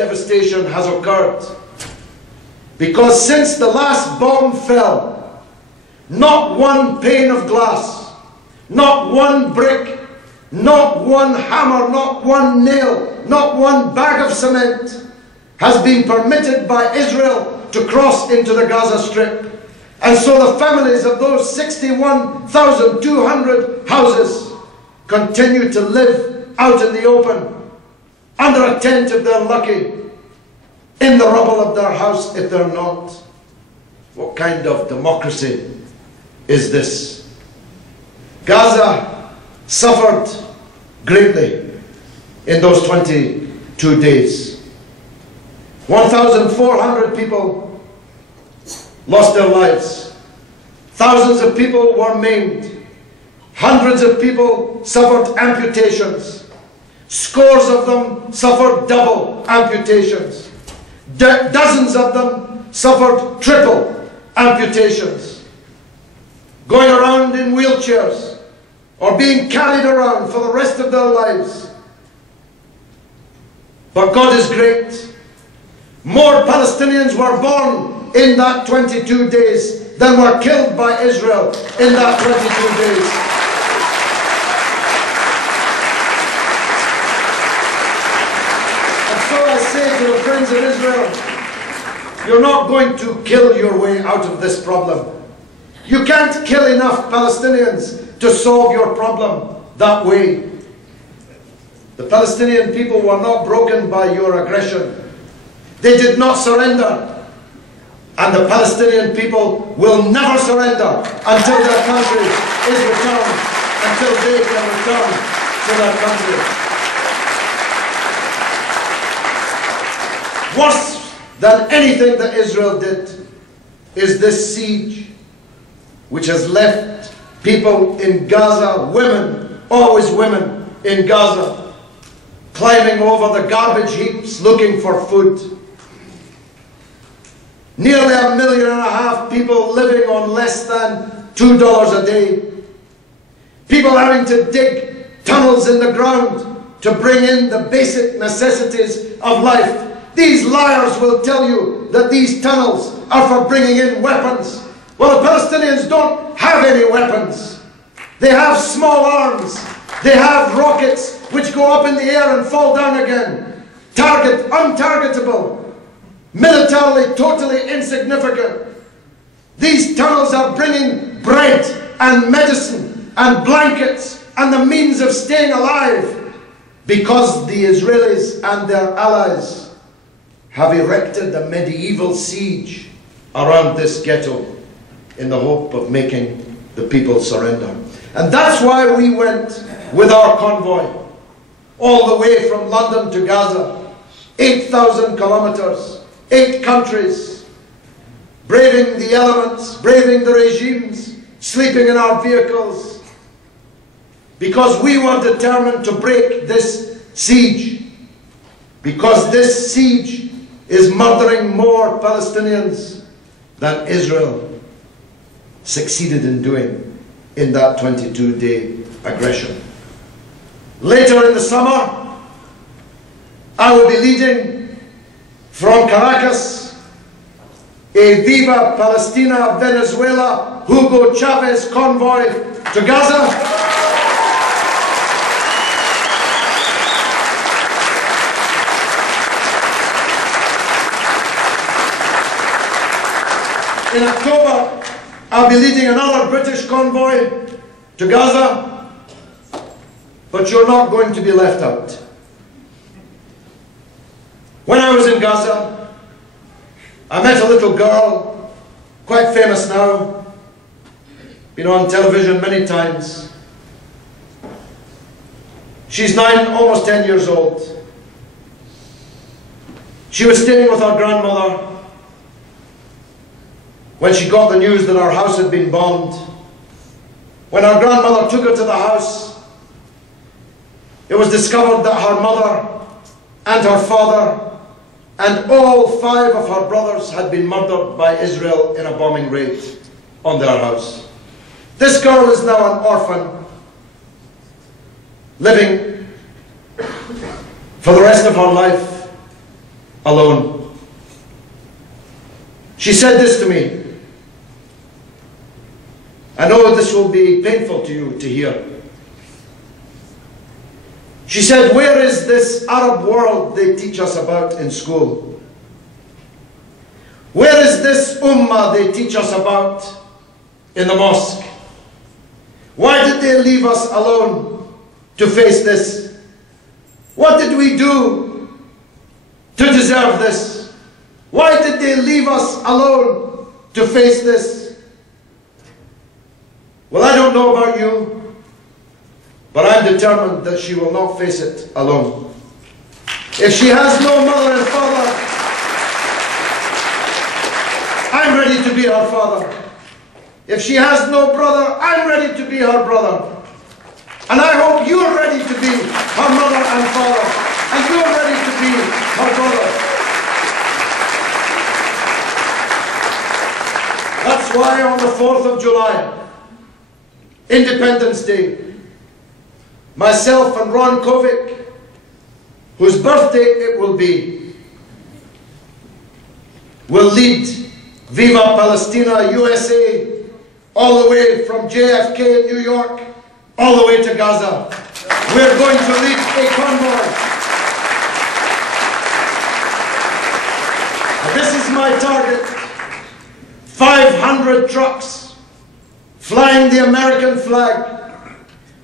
devastation has occurred. Because since the last bomb fell, not one pane of glass, not one brick, not one hammer, not one nail, not one bag of cement has been permitted by Israel to cross into the Gaza Strip. And so the families of those 61,200 houses continue to live out in the open, under a tent if they're lucky, in the rubble of their house if they're not. What kind of democracy is this? Gaza suffered greatly in those 22 days. 1,400 people lost their lives. Thousands of people were maimed. Hundreds of people suffered amputations. Scores of them suffered double amputations. Dozens of them suffered triple amputations. Going around in wheelchairs or being carried around for the rest of their lives. But God is great. More Palestinians were born in that 22 days than were killed by Israel in that 22 days. And so I say to the friends of Israel, you're not going to kill your way out of this problem. You can't kill enough Palestinians to solve your problem that way. The Palestinian people were not broken by your aggression. They did not surrender. And the Palestinian people will never surrender until their country is returned, until they can return to their country. Worse than anything that Israel did is this siege, which has left people in Gaza, women, always women in Gaza, climbing over the garbage heaps looking for food. Nearly 1.5 million people living on less than $2 a day. People having to dig tunnels in the ground to bring in the basic necessities of life. These liars will tell you that these tunnels are for bringing in weapons. Well, the Palestinians don't have any weapons. They have small arms. They have rockets which go up in the air and fall down again. Untargetable. Militarily totally insignificant. These tunnels are bringing bread and medicine and blankets and the means of staying alive, because the Israelis and their allies have erected a medieval siege around this ghetto in the hope of making the people surrender. And that's why we went with our convoy all the way from London to Gaza, 8,000 kilometers. 8 countries, braving the elements, braving the regimes, sleeping in our vehicles, because we were determined to break this siege, because this siege is murdering more Palestinians than Israel succeeded in doing in that 22-day aggression. Later in the summer, I will be leading from Caracas a Viva Palestina Venezuela Hugo Chavez convoy to Gaza. In October, I'll be leading another British convoy to Gaza, but you're not going to be left out. When I was in Gaza, I met a little girl, quite famous now, been on television many times. She's 9, almost 10 years old. She was staying with her grandmother when she got the news that our house had been bombed. When our grandmother took her to the house, it was discovered that her mother and her father and all 5 of her brothers had been murdered by Israel in a bombing raid on their house. This girl is now an orphan, living for the rest of her life alone. She said this to me. I know this will be painful to you to hear. She said, where is this Arab world they teach us about in school? Where is this ummah they teach us about in the mosque? Why did they leave us alone to face this? What did we do to deserve this? Why did they leave us alone to face this? Well, I don't know about you, but I'm determined that she will not face it alone. If she has no mother and father, I'm ready to be her father. If she has no brother, I'm ready to be her brother. And I hope you're ready to be her mother and father. And you're ready to be her brother. That's why on the 4th of July, Independence Day, myself and Ron Kovic, whose birthday it will be, will lead Viva Palestina, USA, all the way from JFK in New York, all the way to Gaza. We're going to lead a convoy. This is my target. 500 trucks flying the American flag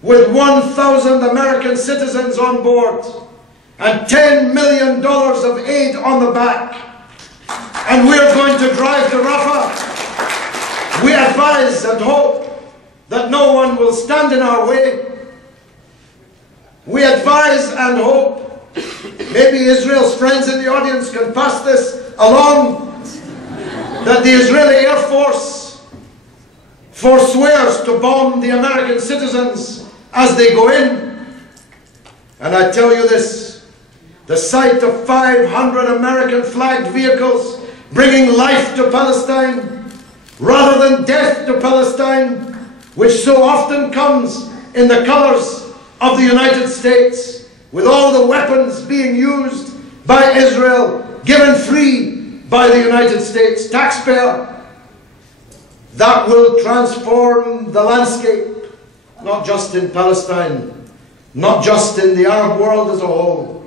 with 1,000 American citizens on board and $10 million of aid on the back. And we're going to drive to Rafah. We advise and hope that no one will stand in our way. We advise and hope, maybe Israel's friends in the audience can pass this along, that the Israeli Air Force forswears to bomb the American citizens as they go in. And I tell you this, the sight of 500 American flagged vehicles bringing life to Palestine rather than death to Palestine, which so often comes in the colours of the United States, with all the weapons being used by Israel, given free by the United States taxpayer, that will transform the landscape, not just in Palestine, not just in the Arab world as a whole,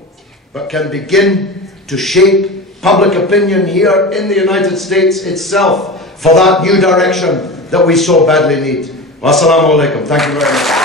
but can begin to shape public opinion here in the United States itself for that new direction that we so badly need. Wassalamu alaikum. Thank you very much.